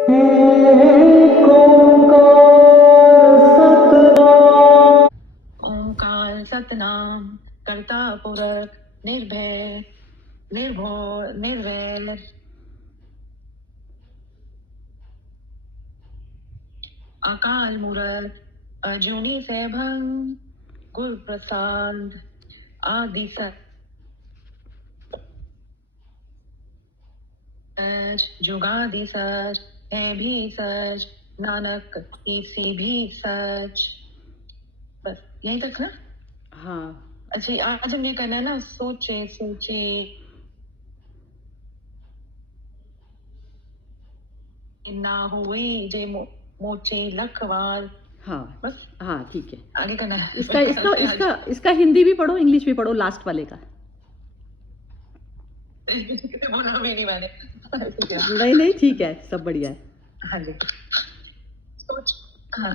ओंकार सतनाम करता पुरख निर्भय निर्भय निर्वैर अकाल मूरत अजूनी सैभं गुरु प्रसाद आदि सच जुगादि सच है भी सच नानक इसी भी सच। बस यही तक ना। हाँ अच्छा आज हमने करना है ना सोचे सोचे ना हुई जे मोचे लखवार। हाँ बस हाँ ठीक है। आगे करना है। इसका इसका इसका इसका हिंदी भी पढ़ो, इंग्लिश भी पढ़ो, लास्ट वाले का। बोला भी नहीं मैंने। नहीं नहीं ठीक है, सब बढ़िया है। हाँ जी सोच हाँ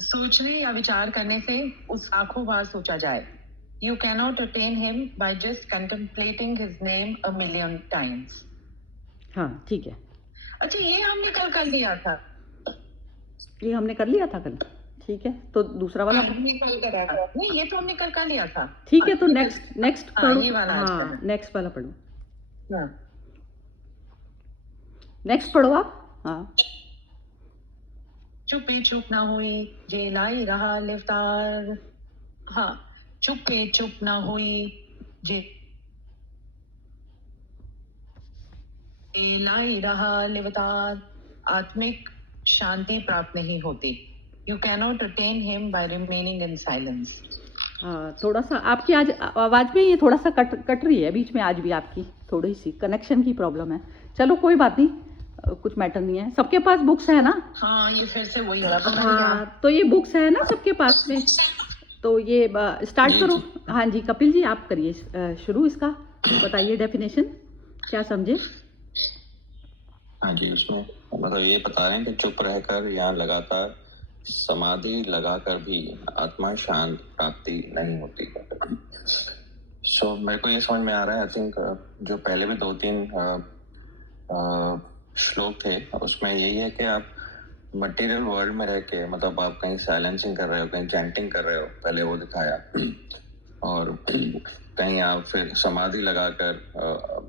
सोचने या विचार करने से उस आंखों बार सोचा जाए। You cannot attain him by just contemplating his name a million times. हाँ ठीक है। अच्छा ये हमने कल कर लिया था। ये हमने कर लिया था कल। ठीक है तो दूसरा वाला हमने कल करा था। नहीं ये तो हमने कल कर लिया था। ठीक है तो नेक्स्ट नेक्स्ट हाँ, पढ़ो। ये वाला आज हाँ करना। नेक्स्ट वाला पढ़ो, हाँ। नेक्स्ट पढ़ो आप। हाँ चुपे चुप ना हुई जे लाई रहा लिफ्तार। हाँ चुपे चुप ना हुई जे लाई रहा लिवतार आत्मिक शांति प्राप्त नहीं होती। You cannot attain him by remaining in silence. थोड़ा सा आपकी आज आवाज़ में ये थोड़ा सा कट रही है बीच में, आज भी आपकी थोड़ी सी कनेक्शन की प्रॉब्लम है। चलो कोई बात नहीं, कुछ मैटर नहीं है। सबके पास बुक्स है ना? हाँ ये फिर से वही है। हाँ तो ये बुक्स है ना सबके पास में, तो ये स्टार्ट करो। हाँ जी कपिल जी आप करिए शुरू इसका, बताइए डेफिनेशन क्या समझे। हाँ जी उसमें मतलब ये बता रहे हैं कि चुप रहकर या लगातार समाधि लगाकर भी आत्मा शांत प्राप्ति नहीं होती। मेरे को ये समझ में आ रहा है, आई थिंक जो पहले भी 2-3 श्लोक थे उसमें यही है कि आप मटेरियल वर्ल्ड में रह के मतलब आप कहीं साइलेंसिंग कर रहे हो, कहीं चैंटिंग कर रहे हो, पहले वो दिखाया, और कहीं आप फिर समाधि लगाकर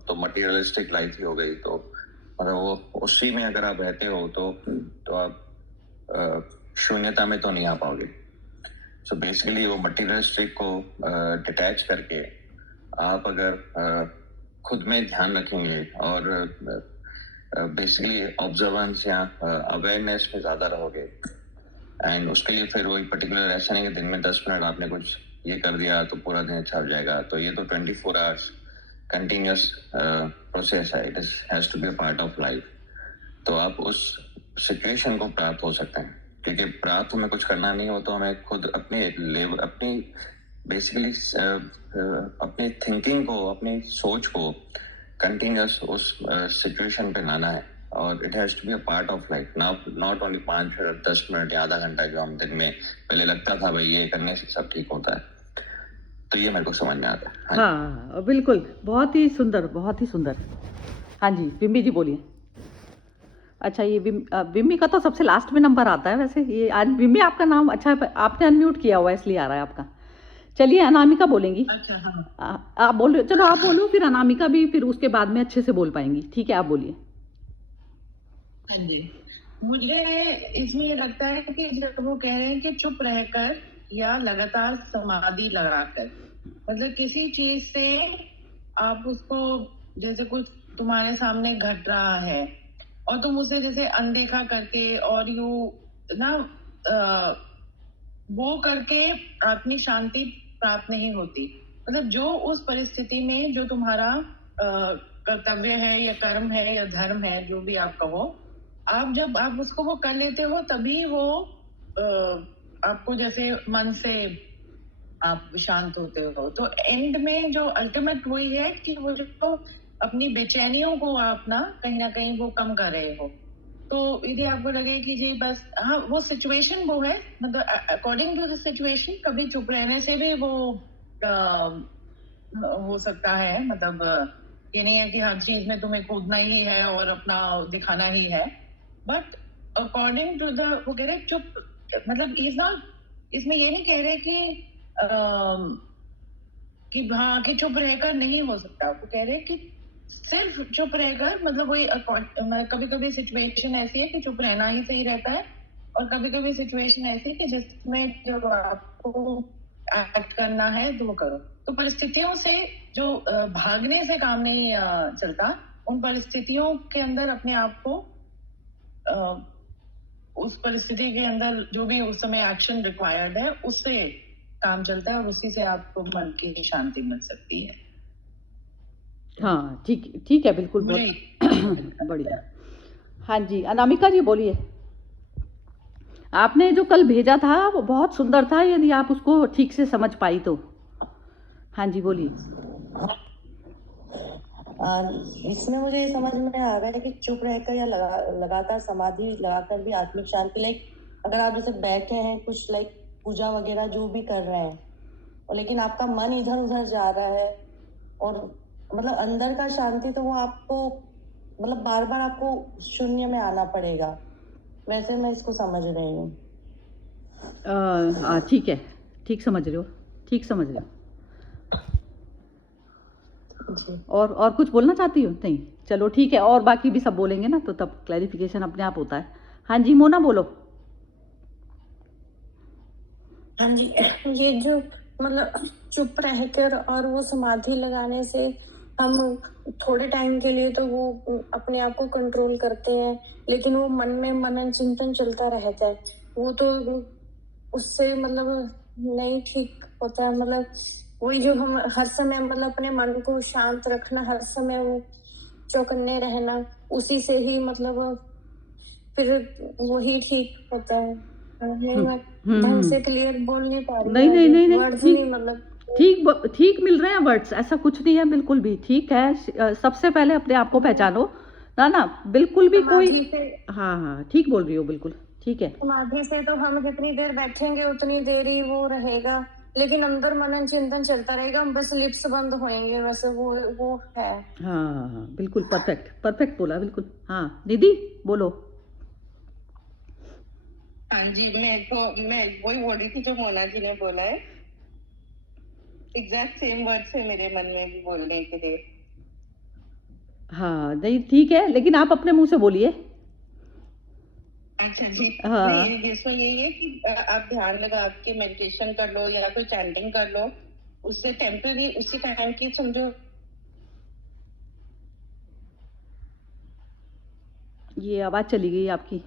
तो मटेरियलिस्टिक लाइफ ही हो गई। तो मतलब वो उसी में अगर आप रहते हो तो आप शून्यता में तो नहीं आ पाओगे। सो बेसिकली वो मटेरियलिस्टिक को डिटैच करके आप अगर खुद में ध्यान रखेंगे और बेसिकली ऑब्जर्वेंस या अवेयरनेस में ज़्यादा रहोगे, एंड उसके लिए फिर वही पर्टिकुलर ऐसा नहीं कि दिन में 10 मिनट आपने कुछ ये कर दिया तो पूरा दिन अच्छा हो जाएगा। तो ये तो 24 आवर्स कंटिन्यूस प्रोसेस है, it has to be a part of life. तो आप उस सिचुएशन को प्राप्त हो सकते हैं, क्योंकि प्राप्त हमें कुछ करना नहीं हो तो हमें खुद अपने लेवल अपनी बेसिकली अपनी थिंकिंग को, अपनी सोच को कंटिन्यूस उस सिचुएशन पे लाना है, और it has to be a part of life, not only 5-10 minute या आधा घंटा जो हम दिन में पहले लगता था भाई ये करने से सब ठीक होता है। तो ये मेरे को समझ में आता है। हाँ बिल्कुल, बहुत ही सुंदर, बहुत ही सुंदर। हाँ जी बिम्बी जी बोलिए। अच्छा ये बिम्बी का तो सबसे लास्ट में नंबर आता है वैसे। ये आज बिम्बी आपका नाम अच्छा है, आपने अनम्यूट किया हुआ है इसलिए आ रहा है आपका। चलिए अनामिका बोलेंगी। अच्छा हाँ आप बोलो, चलो आप बोलो, फिर अनामिका भी फिर उसके बाद में अच्छे से बोल पाएंगी। ठीक है आप बोलिए। हाँ जी मुझे इसमें ये लगता है कि जब वो कह रहे हैं कि चुप रहकर या लगातार समाधि लगाकर, मतलब किसी चीज से आप उसको, जैसे कुछ तुम्हारे सामने घट रहा है और तुम उसे जैसे अनदेखा करके और यू ना वो करके आत्मिक शांति प्राप्त नहीं होती। मतलब जो उस परिस्थिति में जो तुम्हारा कर्तव्य है या कर्म है या धर्म है, जो भी आप कहो, आप जब आप उसको वो कर लेते हो तभी वो आपको जैसे मन से आप शांत होते हो। तो एंड में जो अल्टीमेट वही है कि वो जो अपनी बेचैनियों को आप ना कहीं वो कम कर रहे हो। तो यदि आपको लगे कि जी बस हाँ वो सिचुएशन वो है, मतलब अकॉर्डिंग टू द सिचुएशन कभी चुप रहने से भी वो हो सकता है, मतलब ये नहीं है कि हर चीज में तुम्हें कूदना ही है और अपना दिखाना ही है, बट अकॉर्डिंग टू द, वो कह रहे चुप, मतलब इज नॉट, इसमें ये नहीं कह रहे कि हाँ कि चुप रहकर नहीं हो सकता, वो कह रहे कि सिर्फ चुप रहकर, मतलब वही कभी कभी सिचुएशन ऐसी है कि चुप रहना ही सही रहता है, और कभी कभी सिचुएशन ऐसी है कि जिसमें जब आपको एक्ट करना है तो वो करो। तो परिस्थितियों से जो भागने से काम नहीं चलता, उन परिस्थितियों के अंदर अपने आप को उस परिस्थिति के अंदर जो भी उस समय एक्शन रिक्वायर्ड है उससे काम चलता है, और उसी से आपको मन की शांति मिल सकती है। हाँ ठीक ठीक है, बिल्कुल बहुत बढ़िया। हाँ जी अनामिका जी बोलिए। आपने जो कल भेजा था वो बहुत सुंदर था, यदि आप उसको ठीक से समझ पाई तो। हाँ जी बोलिए। इसमें मुझे ये समझ में आ रहा है कि चुप रहकर या लगातार समाधि लगाकर भी आत्मिक शांति, लाइक अगर आप जैसे बैठे हैं कुछ लाइक पूजा वगैरह जो भी कर रहे हैं, और लेकिन आपका मन इधर उधर जा रहा है, और मतलब अंदर का शांति तो वो आपको मतलब बार बार आपको शून्य में आना पड़ेगा, वैसे मैं इसको समझ रही हूँ। हाँ ठीक है, ठीक समझ रहे हो, ठीक समझ रहे हो। और कुछ बोलना चाहती हो? नहीं, चलो ठीक है, और बाकी भी सब बोलेंगे ना तो तब क्लैरिफिकेशन अपने आप होता है। हाँ जी मोना बोलो। हाँ जी, ये जो मतलब चुप रहकर और वो समाधि लगाने से हम थोड़े टाइम के लिए तो वो अपने आप को कंट्रोल करते हैं, लेकिन वो मन में मनन चिंतन चलता रहता है, वो तो उससे मतलब नहीं ठीक होता है। मतलब वही जो हम हर समय मतलब अपने मन को शांत रखना, हर समय वो चौकन्ने रहना, उसी से ही मतलब फिर वही ठीक होता है। मैं ढंग से क्लियर बोल नहीं पा रही। नहीं वर्ड्स ठीक, नहीं मतलब ठीक मिल रहे हैं वर्ड्स, ऐसा कुछ नहीं है, बिल्कुल भी ठीक है। सबसे पहले अपने आप को पहचानो ना, बिल्कुल भी कोई। हाँ ठीक बोल रही हो, बिल्कुल ठीक है। समाधि से तो हम जितनी देर बैठेंगे उतनी देर ही वो रहेगा, लेकिन अंदर मनन चिंतन चलता रहेगा, हम बस लिप्स बंद होएंगे, बस वो है। हाँ बिल्कुल परफेक्ट बोला, बिल्कुल। हाँ दीदी बोलो। हाँ जी, मैं वही बोल रही थी जो मोना जी ने बोला है, एग्जैक्ट सेम वर्ड्स है मेरे मन में भी बोलने के लिए। हाँ नहीं ठीक है, लेकिन आप अपने मुंह से बोलिए। अच्छा जी। हाँ। नहीं, इसमें यही है कि आप ध्यान लगा के मेडिटेशन कर लो या कोई चैंटिंग कर लो, उससे टेम्पररी उसी टाइम की समझो। ये आवाज चली गई आपकी।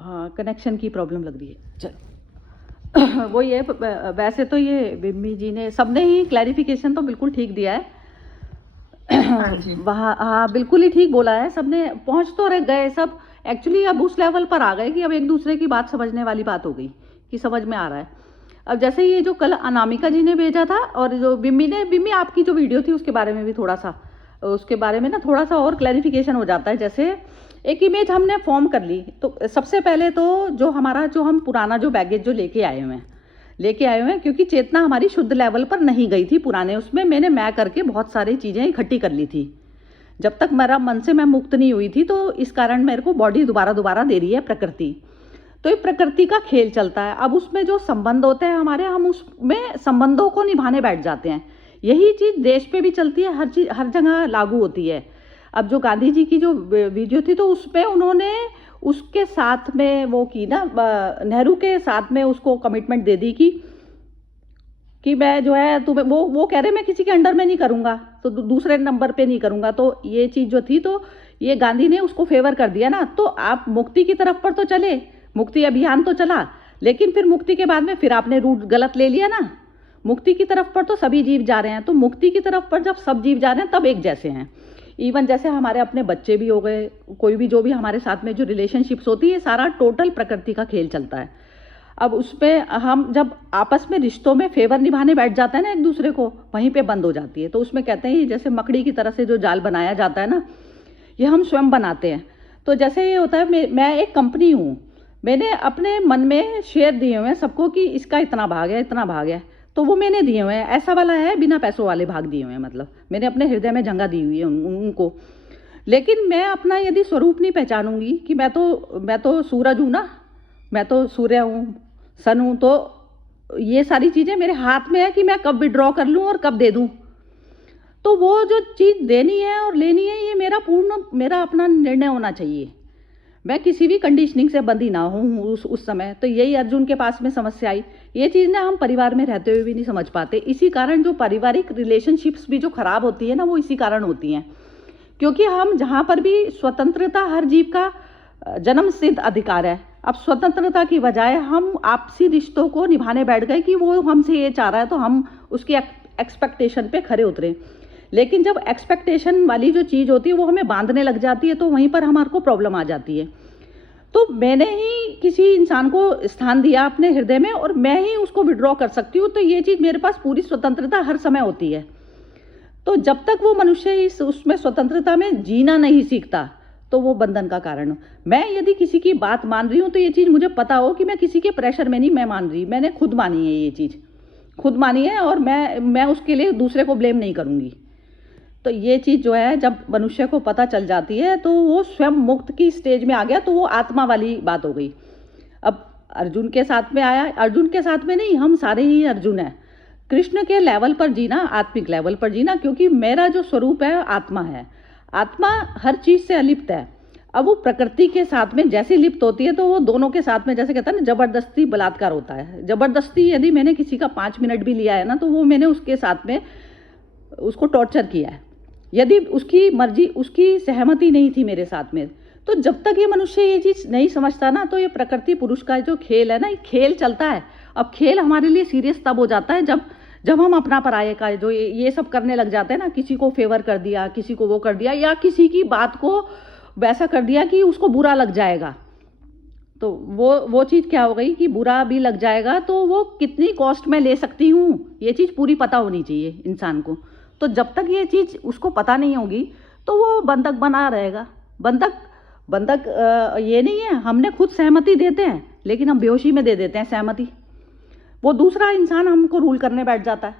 हाँ कनेक्शन की प्रॉब्लम लग रही है। चल वो ये वैसे तो ये बिम्मी जी ने सबने ही क्लैरिफिकेशन तो बिल्कुल ठीक दिया है। वहाँ हाँ बिल्कुल ही ठीक बोला है सबने, पहुँच तो रह गए सब। एक्चुअली अब उस लेवल पर आ गए कि अब एक दूसरे की बात समझने वाली बात हो गई, कि समझ में आ रहा है। अब जैसे ये जो कल अनामिका जी ने भेजा था, और जो बिम्मी आपकी जो वीडियो थी उसके बारे में भी थोड़ा सा, उसके बारे में ना थोड़ा सा और क्लैरिफिकेशन हो जाता है। जैसे एक इमेज हमने फॉर्म कर ली, तो सबसे पहले तो जो हमारा जो हम पुराना जो बैगेज जो लेके आए हुए हैं, क्योंकि चेतना हमारी शुद्ध लेवल पर नहीं गई थी पुराने उसमें, मैंने मैं करके बहुत सारी चीज़ें इकट्ठी कर ली थी। जब तक मेरा मन से मैं मुक्त नहीं हुई थी, तो इस कारण मेरे को बॉडी दोबारा दे रही है प्रकृति। तो ये प्रकृति का खेल चलता है। अब उसमें जो संबंध होते हैं हमारे, हम उसमें संबंधों को निभाने बैठ जाते हैं। यही चीज़ देश पे भी चलती है, हर चीज़ हर जगह लागू होती है। अब जो गांधी जी की जो वीडियो थी, तो उसमें उन्होंने उसके साथ में वो की ना, नेहरू के साथ में उसको कमिटमेंट दे दी कि मैं जो है तुम्हें, वो कह रहे मैं किसी के अंडर में नहीं करूँगा, तो दूसरे नंबर पे नहीं करूँगा। तो ये चीज़ जो थी, तो ये गांधी ने उसको फेवर कर दिया ना। तो आप मुक्ति की तरफ पर तो चले, मुक्ति अभियान तो चला, लेकिन फिर मुक्ति के बाद में फिर आपने रूट गलत ले लिया ना। मुक्ति की तरफ पर तो सभी जीव जा रहे हैं, तो मुक्ति की तरफ पर जब सब जीव जा रहे हैं तब एक जैसे हैं। इवन जैसे हमारे अपने बच्चे भी हो गए, कोई भी जो भी हमारे साथ में जो रिलेशनशिप्स होती है, सारा टोटल प्रकृति का खेल चलता है। अब उसमें हम जब आपस में रिश्तों में फेवर निभाने बैठ जाते हैं ना एक दूसरे को, वहीं पे बंद हो जाती है। तो उसमें कहते हैं जैसे मकड़ी की तरह से जो जाल बनाया जाता है ना, ये हम स्वयं बनाते हैं। तो जैसे ये होता है, मैं एक कंपनी हूँ, मैंने अपने मन में शेयर दिए हुए हैं सबको कि इसका इतना भाग है, इतना भाग है। तो वो मैंने दिए हुए हैं। ऐसा वाला है, बिना पैसों वाले भाग दिए हुए हैं, मतलब मैंने अपने हृदय में जगह दी हुई है उनको। लेकिन मैं अपना यदि स्वरूप नहीं पहचानूंगी कि मैं तो सूरज हूँ ना, मैं तो सूर्य हूँ, सन हूँ, तो ये सारी चीज़ें मेरे हाथ में है कि मैं कब विड्रॉ कर लूँ और कब दे दूँ। तो वो जो चीज़ देनी है और लेनी है, ये मेरा अपना निर्णय होना चाहिए। मैं किसी भी कंडीशनिंग से बंधी ना हूँ उस समय। तो यही अर्जुन के पास में समस्या आई। ये चीज़ ना हम परिवार में रहते हुए भी नहीं समझ पाते। इसी कारण जो पारिवारिक रिलेशनशिप्स भी जो खराब होती है ना, वो इसी कारण होती हैं, क्योंकि हम जहाँ पर भी स्वतंत्रता हर जीव का जन्म सिद्ध अधिकार है। अब स्वतंत्रता की बजाय हम आपसी रिश्तों को निभाने बैठ गए कि वो हमसे ये चाह रहा है तो हम उसकी एक्सपेक्टेशन पे खरे उतरे। लेकिन जब एक्सपेक्टेशन वाली जो चीज़ होती है वो हमें बांधने लग जाती है, तो वहीं पर हमारे को प्रॉब्लम आ जाती है। तो मैंने ही किसी इंसान को स्थान दिया अपने हृदय में और मैं ही उसको विड्रॉ कर सकती हूँ। तो ये चीज़ मेरे पास पूरी स्वतंत्रता हर समय होती है। तो जब तक वो मनुष्य उसमें स्वतंत्रता में जीना नहीं सीखता तो वो बंधन का कारण हो। मैं यदि किसी की बात मान रही हूँ तो ये चीज़ मुझे पता हो कि मैं किसी के प्रेशर में नहीं मैं मान रही, मैंने खुद मानी है, ये चीज़ खुद मानी है और मैं उसके लिए दूसरे को ब्लेम नहीं करूँगी। तो ये चीज़ जो है जब मनुष्य को पता चल जाती है तो वो स्वयं मुक्त की स्टेज में आ गया, तो वो आत्मा वाली बात हो गई। अब अर्जुन के साथ में आया, अर्जुन के साथ में नहीं, हम सारे ही अर्जुन हैं। कृष्ण के लेवल पर जीना, आत्मिक लेवल पर जीना, क्योंकि मेरा जो स्वरूप है आत्मा है। आत्मा हर चीज़ से अलिप्त है। अब वो प्रकृति के साथ में जैसे लिप्त होती है तो वो दोनों के साथ में, जैसे कहता है ना, जबरदस्ती बलात्कार होता है। जबरदस्ती यदि मैंने किसी का 5 मिनट भी लिया है ना, तो वो मैंने उसके साथ में उसको टॉर्चर किया है। यदि उसकी मर्जी, उसकी सहमति नहीं थी मेरे साथ में, तो जब तक ये मनुष्य ये चीज़ नहीं समझता ना, तो ये प्रकृति पुरुष का जो खेल है ना, ये खेल चलता है। अब खेल हमारे लिए सीरियस तब हो जाता है जब हम अपना पराये का जो ये सब करने लग जाते हैं ना, किसी को फेवर कर दिया, किसी को वो कर दिया, या किसी की बात को वैसा कर दिया कि उसको बुरा लग जाएगा। तो वो चीज़ क्या हो गई कि बुरा भी लग जाएगा, तो वो कितनी कॉस्ट में ले सकती हूँ, ये चीज़ पूरी पता होनी चाहिए इंसान को। तो जब तक ये चीज़ उसको पता नहीं होगी तो वो बंधक बना रहेगा। बंधक ये नहीं है, हमने खुद सहमति देते हैं लेकिन हम बेहोशी में दे देते हैं सहमति, वो दूसरा इंसान हमको रूल करने बैठ जाता है।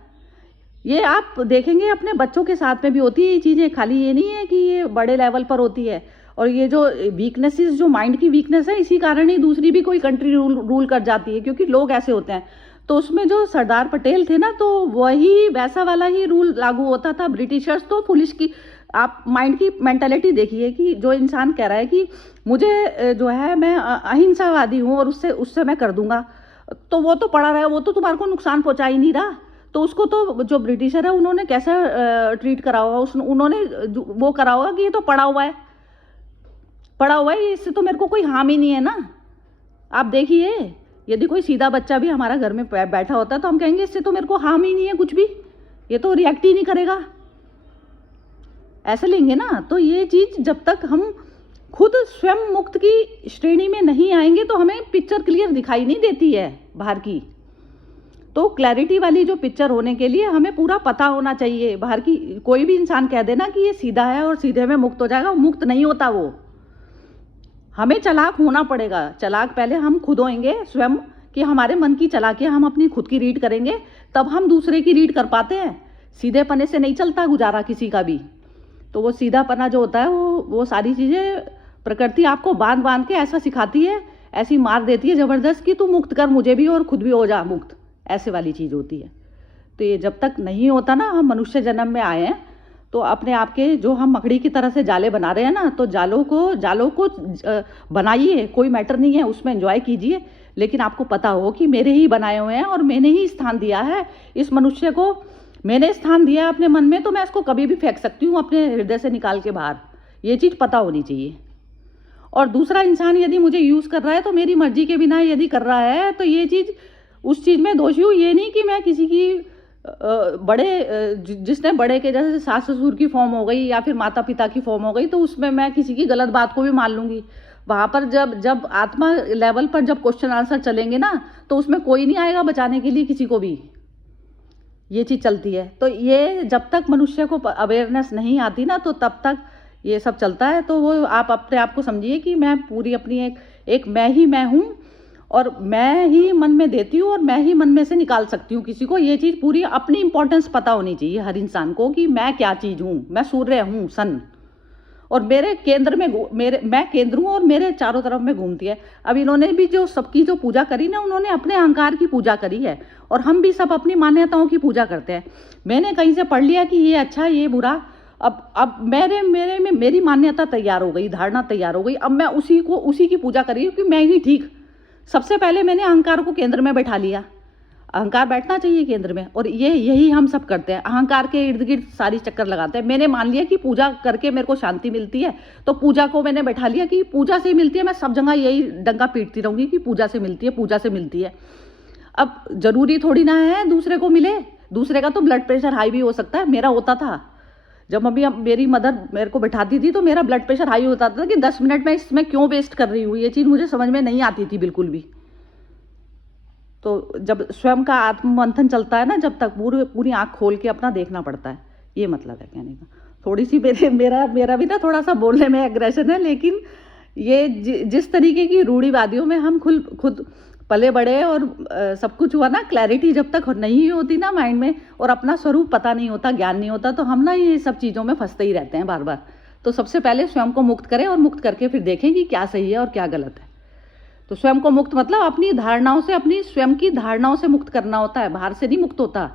ये आप देखेंगे अपने बच्चों के साथ में भी होती है ये चीज़ें, खाली ये नहीं है कि ये बड़े लेवल पर होती है। और ये जो वीकनेसेस, जो माइंड की वीकनेस है, इसी कारण ही दूसरी भी कोई कंट्री रूल कर जाती है, क्योंकि लोग ऐसे होते हैं। तो उसमें जो सरदार पटेल थे ना, तो वही वैसा वाला ही रूल लागू होता था। ब्रिटिशर्स तो पुलिस की, आप माइंड की मेंटालिटी देखिए कि जो इंसान कह रहा है कि मुझे जो है मैं अहिंसावादी हूँ और उससे मैं कर दूंगा, तो वो तो पड़ा रहा है, वो तो तुम्हारे को नुकसान पहुंचा ही नहीं रहा। तो उसको तो जो ब्रिटिशर है उन्होंने कैसा ट्रीट करा होगा, उन्होंने वो करा होगा कि ये तो पड़ा हुआ है, इससे तो मेरे को कोई हार्म ही नहीं है ना। आप देखिए, यदि कोई सीधा बच्चा भी हमारा घर में बैठा होता है तो हम कहेंगे इससे तो मेरे को हार्म ही नहीं है कुछ भी, ये तो रिएक्ट ही नहीं करेगा, ऐसे लेंगे ना। तो ये चीज़ जब तक हम खुद स्वयं मुक्त की श्रेणी में नहीं आएंगे तो हमें पिक्चर क्लियर दिखाई नहीं देती है बाहर की। तो क्लैरिटी वाली जो पिक्चर होने के लिए हमें पूरा पता होना चाहिए बाहर की। कोई भी इंसान कह देना कि ये सीधा है और सीधे में मुक्त हो जाएगा, मुक्त नहीं होता वो। हमें चालाक होना पड़ेगा। चालाक पहले हम खुद होंगे स्वयं, कि हमारे मन की चालाकियाँ हम अपनी खुद की रीड करेंगे, तब हम दूसरे की रीड कर पाते हैं। सीधेपने से नहीं चलता गुजारा किसी का भी। तो वो सीधापना जो होता है वो सारी चीज़ें प्रकृति आपको बांध के ऐसा सिखाती है, ऐसी मार देती है ज़बरदस्त कि तू मुक्त कर मुझे भी और खुद भी हो जा मुक्त, ऐसे वाली चीज़ होती है। तो ये जब तक नहीं होता ना, हम मनुष्य जन्म में आए हैं तो अपने आप के जो हम मकड़ी की तरह से जाले बना रहे हैं ना, तो जालों को बनाइए, कोई मैटर नहीं है, उसमें एंजॉय कीजिए। लेकिन आपको पता हो कि मेरे ही बनाए हुए हैं और मैंने ही स्थान दिया है इस मनुष्य को, मैंने स्थान दिया है अपने मन में, तो मैं इसको कभी भी फेंक सकती हूँ अपने हृदय से निकाल के बाहर। ये चीज़ पता होनी चाहिए। और दूसरा इंसान यदि मुझे यूज़ कर रहा है तो मेरी मर्जी के बिना यदि कर रहा है, तो ये चीज़ उस चीज़ में दोषी हूँ। ये नहीं कि मैं किसी की जिसने बड़े के जैसे सास ससुर की फॉर्म हो गई या फिर माता पिता की फॉर्म हो गई, तो उसमें मैं किसी की गलत बात को भी मान लूँगी। वहाँ पर जब आत्मा लेवल पर जब क्वेश्चन आंसर चलेंगे ना, तो उसमें कोई नहीं आएगा बचाने के लिए किसी को भी। ये चीज़ चलती है। तो ये जब तक मनुष्य को अवेयरनेस नहीं आती ना, तो तब तक ये सब चलता है। तो वो आप अपने आप को समझिए कि मैं पूरी अपनी एक मैं ही मैं हूँ, और मैं ही मन में देती हूँ और मैं ही मन में से निकाल सकती हूँ किसी को। ये चीज़ पूरी अपनी इंपॉर्टेंस पता होनी चाहिए हर इंसान को कि मैं क्या चीज़ हूँ। मैं सूर्य हूँ, सन, और मेरे केंद्र में मैं केंद्र हूँ और मेरे चारों तरफ में घूमती है। अब इन्होंने भी जो सबकी जो पूजा करी ना, उन्होंने अपने अहंकार की पूजा करी है, और हम भी सब अपनी मान्यताओं की पूजा करते हैं। मैंने कहीं से पढ़ लिया कि ये अच्छा ये बुरा, अब मेरे मेरे में मेरी मान्यता तैयार हो गई, धारणा तैयार हो गई। अब मैं उसी की पूजा कर रही हूँ कि मैं ही ठीक। सबसे पहले मैंने अहंकार को केंद्र में बैठा लिया। अहंकार बैठना चाहिए केंद्र में, और यही हम सब करते हैं, अहंकार के इर्द गिर्द सारी चक्कर लगाते हैं। मैंने मान लिया कि पूजा करके मेरे को शांति मिलती है, तो पूजा को मैंने बैठा लिया कि पूजा से मिलती है। मैं सब जगह यही डंका पीटती रहूंगी कि पूजा से मिलती है, पूजा से मिलती है। अब जरूरी थोड़ी ना है दूसरे को मिले, दूसरे का तो ब्लड प्रेशर हाई भी हो सकता है। मेरा होता था, जब अभी मेरी मदर मेरे को बैठाती थी तो मेरा ब्लड प्रेशर हाई होता था कि 10 मिनट में इसमें क्यों वेस्ट कर रही हूँ। ये चीज़ मुझे समझ में नहीं आती थी बिल्कुल भी। तो जब स्वयं का आत्ममंथन चलता है ना, जब तक पूरी आंख खोल के अपना देखना पड़ता है। ये मतलब है कहने का। थोड़ी सी मेरा भी ना थोड़ा सा बोलने में एग्रेशन है, लेकिन ये जिस तरीके की रूढ़िवादियों में हम खुद पले बड़े और सब कुछ हुआ ना, क्लैरिटी जब तक नहीं होती ना माइंड में, और अपना स्वरूप पता नहीं होता, ज्ञान नहीं होता, तो हम ना ये सब चीज़ों में फंसते ही रहते हैं बार बार। तो सबसे पहले स्वयं को मुक्त करें, और मुक्त करके फिर देखें कि क्या सही है और क्या गलत है। तो स्वयं को मुक्त मतलब अपनी धारणाओं से, अपनी स्वयं की धारणाओं से मुक्त करना होता है, बाहर से नहीं मुक्त होता।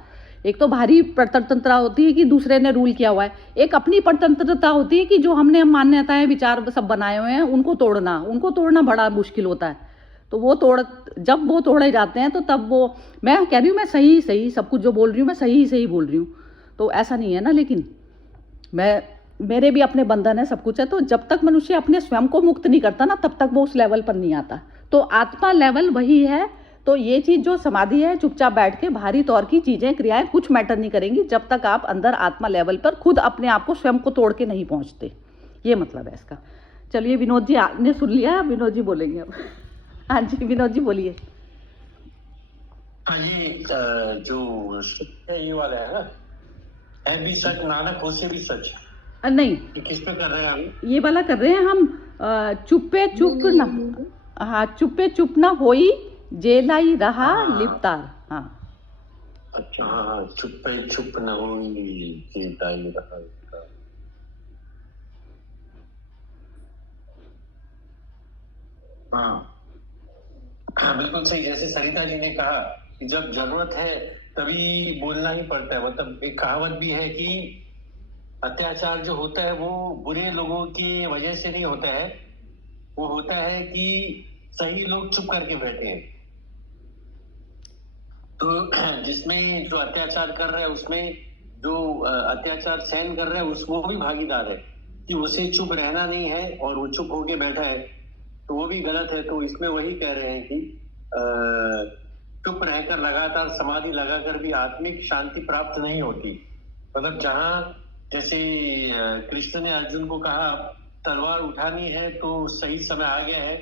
एक तो बाहरी परतंत्रता होती है कि दूसरे ने रूल किया हुआ है, एक अपनी परतंत्रता होती है कि जो हमने मान्यताएं विचार सब बनाए हुए हैं उनको तोड़ना बड़ा मुश्किल होता है। तो जब वो तोड़े जाते हैं तो तब वो, मैं कह रही हूँ मैं सही सब कुछ जो बोल रही हूँ मैं सही बोल रही हूँ, तो ऐसा नहीं है ना। लेकिन मेरे भी अपने बंधन है, सब कुछ है। तो जब तक मनुष्य अपने स्वयं को मुक्त नहीं करता ना, तब तक वो उस लेवल पर नहीं आता। तो आत्मा लेवल वही है। तो ये चीज़ जो समाधि है, चुपचाप बैठ के बाहरी तौर की चीज़ें क्रियाएं कुछ मैटर नहीं करेंगी जब तक आप अंदर आत्मा लेवल पर खुद अपने आप को स्वयं को तोड़ के नहीं पहुंचते। ये मतलब है इसका। चलिए विनोद जी आपने सुन लिया, विनोद जी बोलेंगे अब। हाँ जी विनोद जी बोलिए। हाँ ये जो सत्य है ये वाला है ना, है भी सच नानक हो से भी सच। नहीं, ये किस पे कर रहे हैं हम? ये वाला कर रहे हैं हम। चुप्पे चुप ना, हाँ, चुप्पे चुप ना होई जेलाई रहा लिपतार। हाँ अच्छा, हाँ, चुप्पे चुप न होई जेलाई रहा लिपतार। हाँ बिल्कुल सही। जैसे सरिता जी ने कहा कि जब जरूरत है तभी बोलना ही पड़ता है। मतलब एक कहावत भी है कि अत्याचार जो होता है वो बुरे लोगों की वजह से नहीं होता है, वो होता है कि सही लोग चुप करके बैठे हैं। तो जिसमें जो अत्याचार कर रहा है, उसमें जो अत्याचार सहन कर रहा है वो भी भागीदार है कि उसे चुप रहना नहीं है और वो चुप होके बैठा है, तो वो भी गलत है। तो इसमें वही कह रहे हैं कि चुप रहकर लगातार समाधि लगाकर भी आत्मिक शांति प्राप्त नहीं होती। मतलब जहां जैसे कृष्ण ने अर्जुन को कहा तलवार उठानी है तो सही समय आ गया है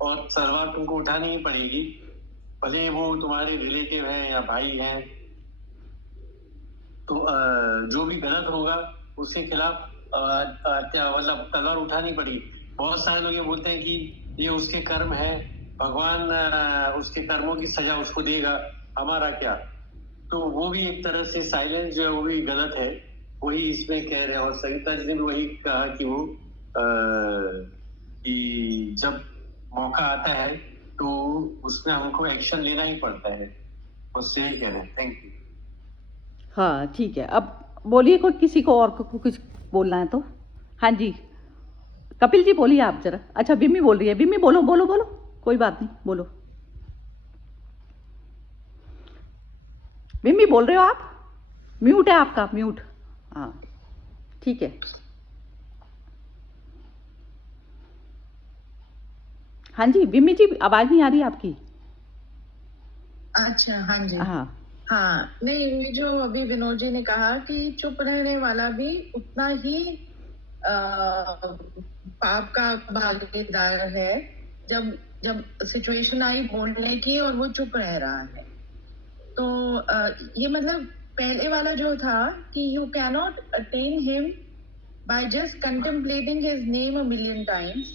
और तलवार तुमको उठानी ही पड़ेगी, भले वो तुम्हारे रिलेटिव हैं या भाई हैं। तो जो भी गलत होगा उसके खिलाफ मतलब तलवार उठानी पड़ेगी। बहुत सारे लोग ये बोलते हैं कि ये उसके कर्म है, भगवान उसके कर्मों की सजा उसको देगा, हमारा क्या। तो वो भी एक तरह से साइलेंस जो है वो भी गलत है, वही इसमें कह रहे हैं। और सरिता जी ने भी वही कहा कि वो कि जब मौका आता है तो उसमें हमको एक्शन लेना ही पड़ता है, उससे यही कह रहे हैं। Thank you. हाँ ठीक है, अब बोलिए कोई किसी को और को कुछ बोलना है तो। हाँ जी कपिल जी बोलिए आप जरा। अच्छा बिम्मी बोल रही है, बिम्मी बोलो बोलो बोलो, कोई बात नहीं बोलो। बिम्मी बोल रहे हो आप? म्यूट है आपका, म्यूट। हाँ ठीक है। हाँ जी बिम्मी जी आवाज नहीं आ रही आपकी। अच्छा हाँ जी। हाँ हाँ नहीं, ये जो अभी विनोद जी ने कहा कि चुप रहने वाला भी उतना ही पाप का भागीदार है जब जब सिचुएशन आई बोलने की और वो चुप रह रहा है। तो ये मतलब पहले वाला जो था कि you cannot attain him by just contemplating his name a million times,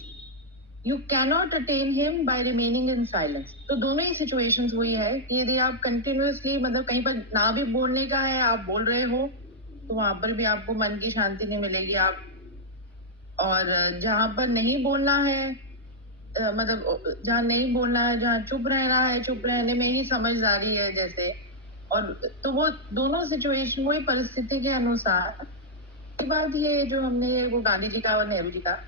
you cannot attain him by remaining in silence. तो दोनों ही सिचुएशंस वही है कि यदि आप कंटिन्यूअसली मतलब कहीं पर ना भी बोलने का है, आप बोल रहे हो, तो वहां पर भी आपको मन की शांति नहीं मिलेगी। आप और जहां पर नहीं बोलना है, मतलब जहाँ नहीं बोलना है, जहाँ चुप रहना है, चुप रहने में ही समझदारी है जैसे। और तो वो दोनों सिचुएशन वही परिस्थिति के अनुसार। के बाद ये जो हमने वो गांधी जी का और नेहरू जी का,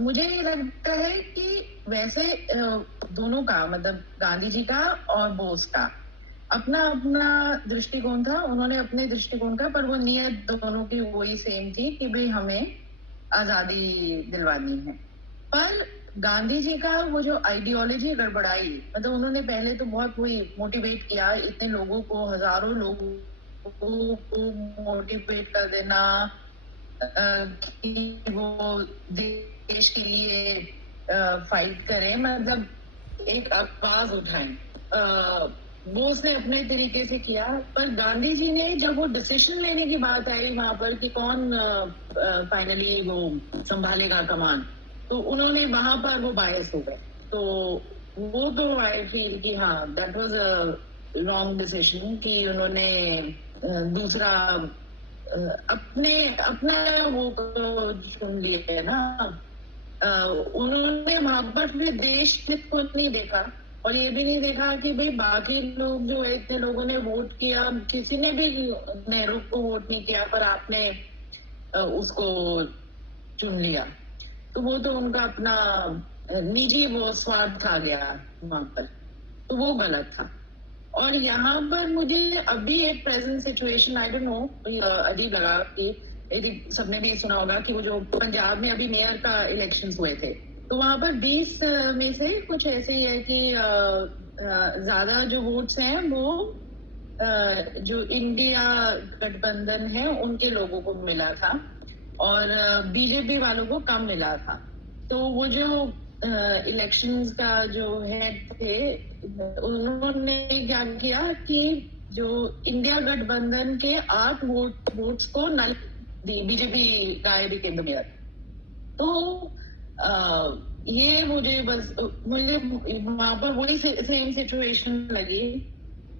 मुझे ये लगता है कि वैसे दोनों का मतलब गांधी जी का और बोस का अपना अपना दृष्टिकोण था। उन्होंने अपने दृष्टिकोण का, पर वो नियत दोनों की वही सेम थी कि भाई हमें आजादी दिलवानी है। पर गांधी जी का वो जो आइडियोलॉजी गड़बड़ाई, मतलब उन्होंने पहले तो बहुत वही मोटिवेट किया, इतने लोगों को, हजारों लोगों को मोटिवेट कर देना कि वो देश के लिए फाइट करें, मतलब एक आवाज उठाएं। बोस ने अपने तरीके से किया, पर गांधी जी ने जब वो डिसीजन लेने की बात आई वहां पर कि कौन फाइनली वो संभालेगा कमान, तो उन्होंने वहां पर वो बायस हो गए। तो वो तो आई फील कि हाँ that was a wrong decision कि उन्होंने दूसरा अपना वो चुन लिया ना। उन्होंने वहां पर फिर देश हित को नहीं देखा और ये भी नहीं देखा कि भाई बाकी लोग जो है, इतने लोगों ने वोट किया, किसी ने भी नेहरू को वोट नहीं किया, पर आपने उसको चुन लिया। तो वो तो उनका अपना निजी वो स्वार्थ आ गया वहां पर, तो वो गलत था। और यहाँ पर मुझे अभी एक present situation, I don't know, अजीब लगा कि सबने भी सुना होगा कि वो जो पंजाब में अभी मेयर का इलेक्शंस हुए थे, तो वहां पर 20 में से कुछ ऐसे ही है कि ज्यादा जो वोट्स हैं वो जो इंडिया गठबंधन है उनके लोगों को मिला था और बीजेपी वालों को कम मिला था। तो वो जो इलेक्शंस का जो हेड थे, उन्होंने क्या किया कि जो इंडिया गठबंधन के 8 वोट्स को नल दी, बीजेपी गाय भी केंद्र में। तो ये मुझे वहां पर वही सेम सिचुएशन लगी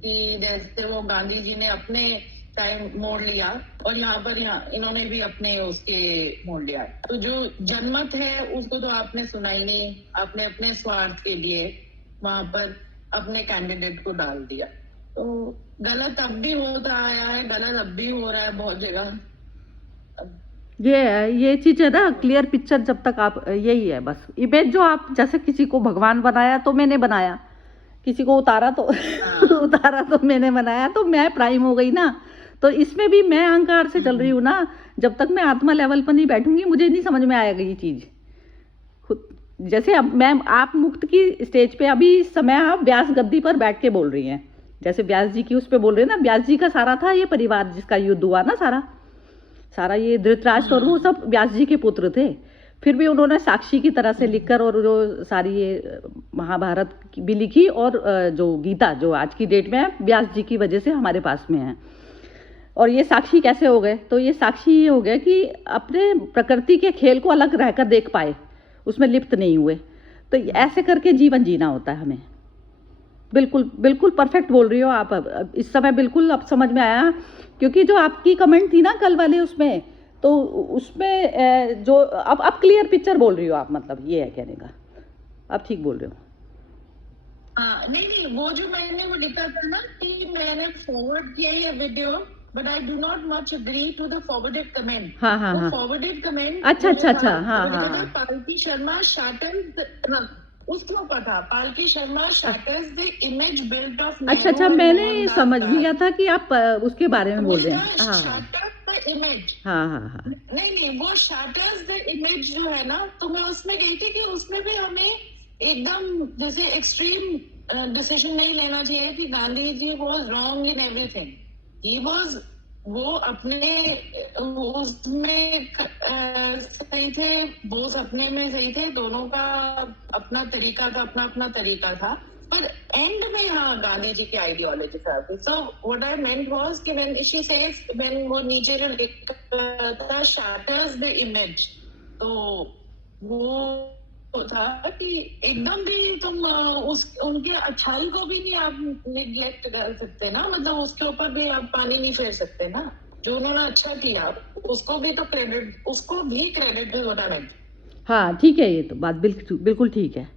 कि जैसे वो गांधी जी ने अपने टाइम मोड़ लिया और यहाँ पर इन्होंने भी अपने उसके मोड़ लिया। तो जो जनमत है उसको तो आपने सुना ही नहीं, आपने अपने स्वार्थ के लिए वहां पर अपने कैंडिडेट को डाल दिया। तो गलत अब भी होता आया है, गलत अब भी हो रहा है बहुत जगह। ये चीज है ना, क्लियर पिक्चर जब तक आप, यही है बस इमेज। जो आप जैसे किसी को भगवान बनाया तो मैंने बनाया, किसी को उतारा तो उतारा तो मैंने बनाया, तो मैं प्राइम हो गई ना। तो इसमें भी मैं अहंकार से चल रही हूँ ना। जब तक मैं आत्मा लेवल पर नहीं बैठूंगी मुझे नहीं समझ में आएगा ये चीज। जैसे अब आप मुक्त की स्टेज पे अभी इस समय आप व्यास गद्दी पर बैठ के बोल रही हैं, जैसे व्यास जी की उस पे बोल रहे हैं ना। व्यास जी का सारा था ये परिवार जिसका युद्ध हुआ ना, सारा ये धृतराष्ट्र और वो सब व्यास जी के पुत्र थे। फिर भी उन्होंने साक्षी की तरह से लिखकर और जो सारी ये महाभारत भी लिखी और जो गीता जो आज की डेट में है व्यास जी की वजह से हमारे पास में है। और ये साक्षी कैसे हो गए? तो ये साक्षी ये हो गए कि अपने प्रकृति के खेल को अलग रहकर देख पाए, उसमें लिप्त नहीं हुए। तो ऐसे करके जीवन जीना होता है हमें। बिल्कुल बिल्कुल परफेक्ट बोल रही हो आप इस समय, बिल्कुल अब समझ में आया। क्योंकि जो आपकी कमेंट थी ना कल वाले उसमें, तो उसमें जो अब क्लियर पिक्चर बोल रही हो आप, मतलब ये है कहने का, आप ठीक बोल रहे हो। हाँ नहीं, वो जो मैंने वो लिखा था ना कि मैंने फॉरवर्ड किया ये video, but I do not much agree to the forwarded comment. हाँ फॉरवर्डेड कमेंट अच्छा हाँ। पालकी शर्मा शैटर्स उसके ऊपर था, Palki Sharma shatters the image built of. अच्छा मैंने समझ लिया था कि आप उसके बारे में बोल रहे हैं। इमेज हाँ नहीं, वो शैटर्स द इमेज जो है ना, तो मैं उसमें गई थी कि उसमें भी हमें एकदम जैसे एक्सट्रीम डिसीजन नहीं लेना चाहिए कि Gandhi ji was wrong in everything. He was, वो अपने उसमें सही थे, बोस अपने में सही थे, दोनों का अपना तरीका था, अपना तरीका था। पर एंड में हाँ गांधी जी की आइडियोलॉजी था। So what I meant was कि व्हेन शी सेज, व्हेन वो नीचे जो लिखा था शैटर्स द इमेज, तो वो था कि एकदम भी तुम उस उनके अच्छाई को भी नहीं आप निग्लेक्ट कर सकते ना, मतलब उसके ऊपर भी आप पानी नहीं फेर सकते ना। जो उन्होंने अच्छा किया उसको भी तो क्रेडिट, उसको भी क्रेडिट भी होना है। हाँ ठीक है, ये तो बात बिल्कुल बिल्कुल ठीक है।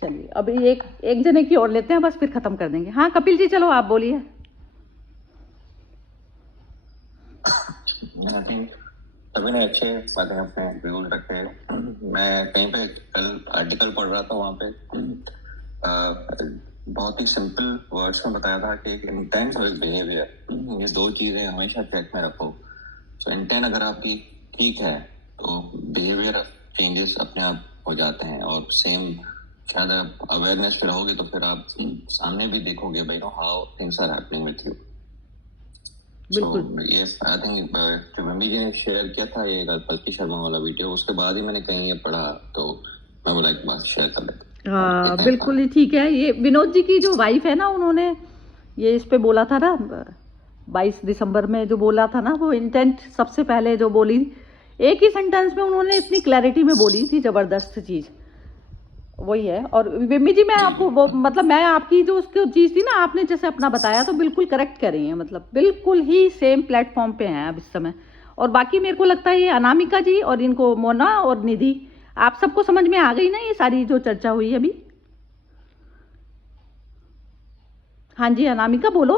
चलिए अभी एक जने की और लेते हैं, बस फिर खत्म कर देंगे। हाँ कपिल जी चलो आप बोलिए। आई थिंक सभी ने अच्छे बातें अपने व्यूज रखे। मैं कहीं पे कल आर्टिकल पढ़ रहा था, वहाँ पे बहुत ही सिंपल वर्ड्स में बताया था कि एक इंटेंट और एक बिहेवियर, ये दो चीजें हमेशा चेक में रखो। तो इंटेंट अगर आपकी ठीक है तो बिहेवियर चेंजेस अपने आप हो जाते हैं, और सेम शायद आप अवेयरनेस पे रहोगे तो फिर आप सामने भी देखोगे भाई know how things are happening with you. बिल्कुल। ये आई थिंक जो मम्मी जी ने शेयर किया था ये कल्की शर्मा वाला वीडियो, उसके बाद ही मैंने कहीं ये पढ़ा, तो मैं बोला एक बार शेयर कर लेता। हाँ बिल्कुल ही ठीक है। ये विनोद जी की जो वाइफ है ना, उन्होंने ये इस पे बोला था ना 22 दिसंबर में जो बोला था ना, वो इंटेंट सबसे पहले जो बोली, एक ही सेंटेंस में उन्होंने इतनी क्लैरिटी में बोली थी, ज़बरदस्त चीज़ वही है। और विम्मी जी मैं आपको मतलब मैं आपकी जो उसकी चीज़ थी ना, आपने जैसे अपना बताया तो बिल्कुल करेक्ट कर रही हैं, मतलब बिल्कुल ही सेम प्लेटफॉर्म पे हैं अब इस समय। और बाकी मेरे को लगता है ये अनामिका जी और इनको मोना और निधि, आप सबको समझ में आ गई ना ये सारी जो चर्चा हुई है अभी? हाँ जी अनामिका बोलो,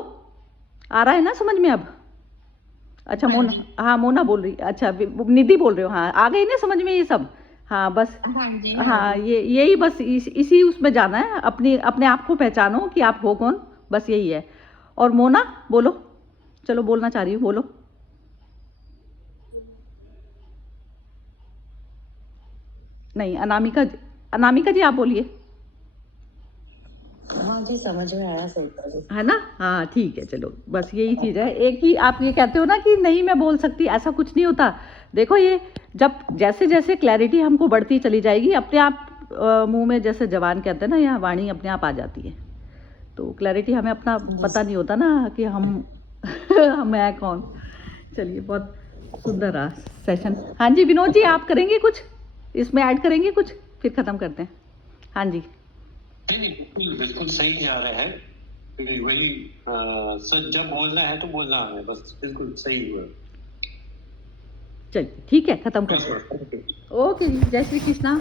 आ रहा है ना समझ में अब? अच्छा मोना, हाँ मोना बोल रही, अच्छा निधि बोल रहे हो, हाँ आ गई ना समझ में ये सब? हाँ बस हाँ ये यही बस इसी उसमें जाना है, अपने आप को पहचानो कि आप हो कौन, बस यही है। और मोना बोलो, चलो बोलना चाह रही हूँ, बोलो। नहीं अनामिका जी आप बोलिए। हाँ जी समझ में आया, सही कह रही है ना? हाँ ठीक है, चलो बस यही चीज़ है। एक ही आप ये कहते हो ना कि नहीं मैं बोल सकती, ऐसा कुछ नहीं होता। देखो ये जब जैसे जैसे क्लैरिटी हमको बढ़ती चली जाएगी, अपने आप मुंह में जैसे जवान कहते हैं ना, या वाणी अपने आप आ जाती है। तो क्लैरिटी हमें अपना पता नहीं होता ना कि हम हम है कौन। चलिए बहुत सुंदर रहा सेशन। हाँ जी विनोद जी आप करेंगे कुछ इसमें, ऐड करेंगे कुछ, फिर ख़त्म करते हैं। हाँ जी नहीं बिल्कुल सही जा रहा है। वही सर जब बोलना है तो बोलना है, बस बिल्कुल सही हुआ। चलिए ठीक है, ख़त्म करते हैं। ओके जी, जय श्री कृष्णा।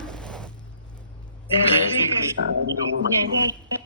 जय श्री कृष्ण।